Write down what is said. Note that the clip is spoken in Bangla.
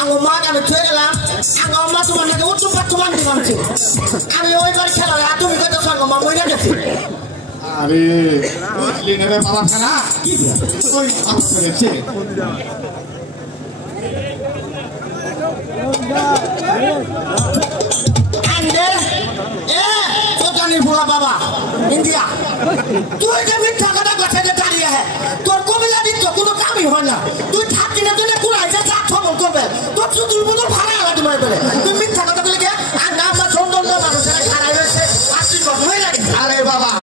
আঙ্গো মা আমি ছুঁয়ে গেলাম আঙ্গো মা তোমার নাকি উচ্চ পাচ্ছমান দিবামছে আমি ওইবার খেলা তুমি কত সঙ্গ মা মরে গেছি আরে বুঝলি না রে বাবা খানা কি ওই আচ্ছা করেছে আন্ডে এ সোতানি ভোলা বাবা ইন্ডিয়া তুই যে মিথ্যা কথা কথা দাঁড়িয়ে হ্যাঁ তোর কবিলা দিচ্ছ কোনো কামই হয় না তুই